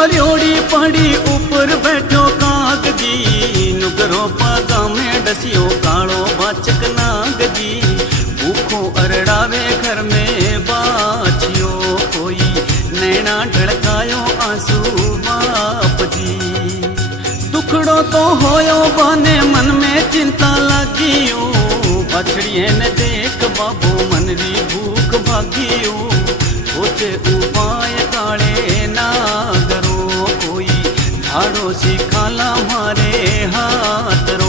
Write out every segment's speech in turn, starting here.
मरियोड़ी पड़ी ऊपर बैठो कागजी, नुगरो पागा में डसियो कालो बाचक नागजी। भूखो अरड़ावे घर में बाछियो, कोई नैना ढड़कायो आंसू बाप जी। दुखड़ो तो होयो बाने मन में चिंता लागियो, बछड़िए ने देख बाबू मनरी भूख भागियो। सोचे उपाय काले नागरो, कोई झाड़ो सिखाला मारे हाथ रो।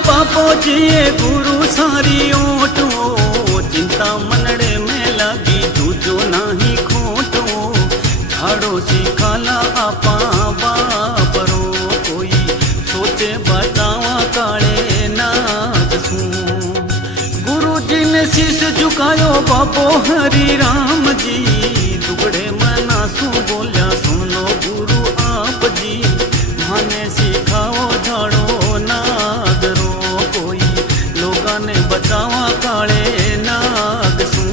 बापो जिए गुरु सारी ओटो, चिंता मनड़े में लगी दूजो नाही खोटो। झाड़ो सिखाला आपा बापरो, कोई सोचे बतावा काले नाग सू। गुरु जी ने शीश झुकायो बापो हरि राम जी, दुगड़े मना सू बोलिया सुन लो गुरु आप जी। माने सिखाओ झाड़ो नागरो, ने बचावा काले नाग सू।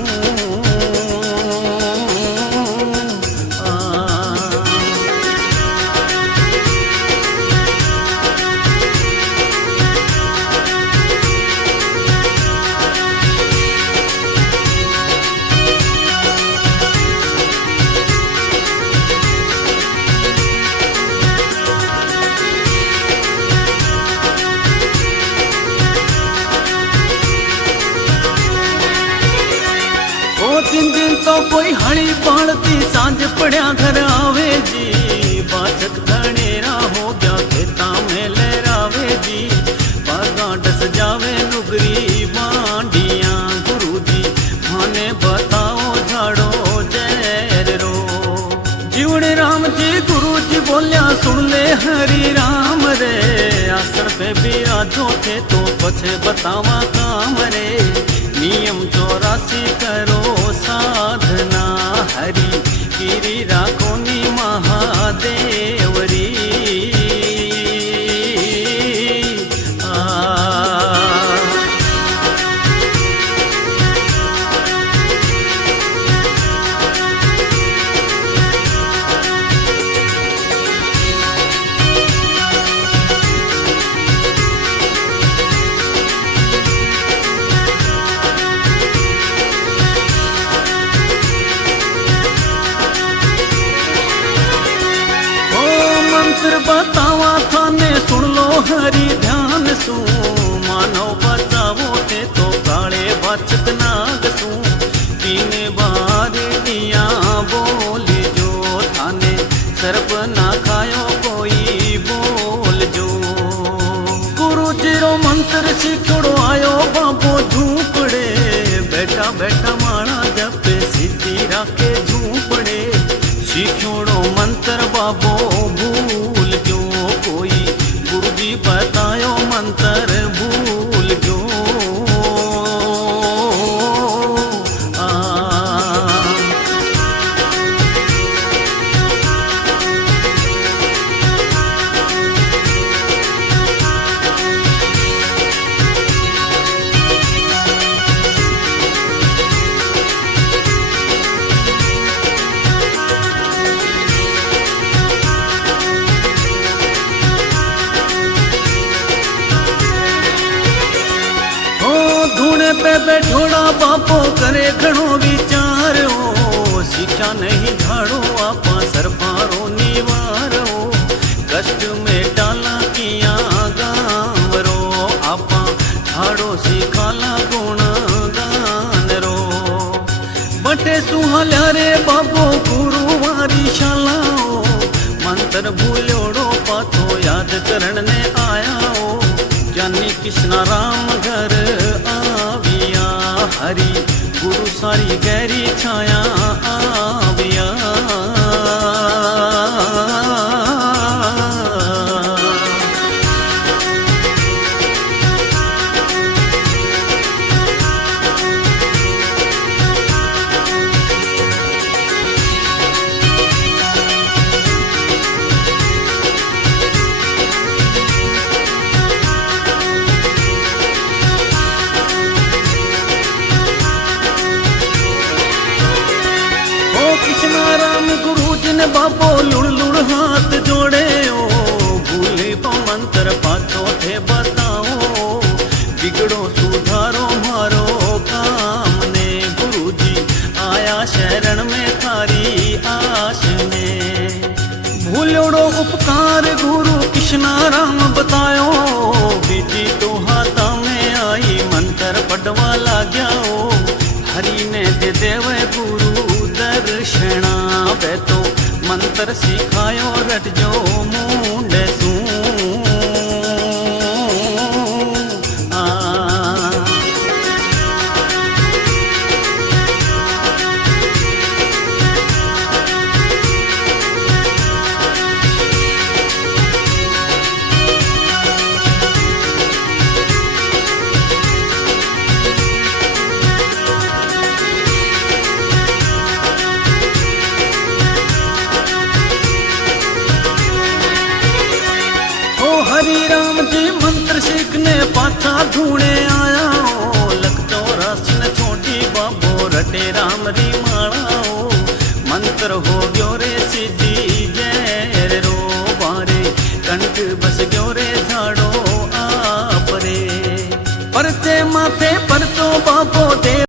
दिन दिन तो कोई हड़ी पड़ती, सांझ पड़िया घर आवे जी। बाचक धनेरा हो गया खेता में लहरावे जी। बागा डस जावे नुगरी बांडिया, गुरु जी माने बताओ झाड़ो जैर रो। जीवड़े राम जी गुरु जी बोलिया सुन ले हरि राम रे। आसन पे बिराजो थे तो पछे बतावा काम रे। नियम 84 करो साधना, हरि गिरी राखो नी महादेवरी। बतावा थाने सुन लो हरि ध्यान सू। मानव बचावो थे तो काले बाचक नाग सू। पीने बार दिया बोल जो, थाने सर्प ना खायो कोई बोल जो। गुरु जीरो मंत्र सीखड़ो आयो बाबो झूपड़े। बैठा बैठा माणा जपे सिद्धि राखे झूपड़े। सीखोड़ो मंत्र बाबो भूल जो, कोई गुरुजी बतायो मंत्र भूल जो। धूने पे बैठोड़ा बापो करे घणो विचारो। शिक्षा नहीं झाड़ो आपा सरपारो निवारो। कष्ट में डाला किया गावरो, आपा झाड़ो सिखाला गुण गान रो। बटे सुहाल्या रे बाबो गुरु वारी शालाओ। मंत्र भूल्योड़ो पाछो याद करण ने आयाओ। ज्ञानी कृष्णा राम घर आविया, हरि गुरु सारी गहरी छाया आविया। लाग्या ओ हरि ने दे देवे गुरु दर्शना बे तो मंत्र सिखायो रट जो मुंडे सू हरि राम जी मंत्र सीखने पाछा ढूंढे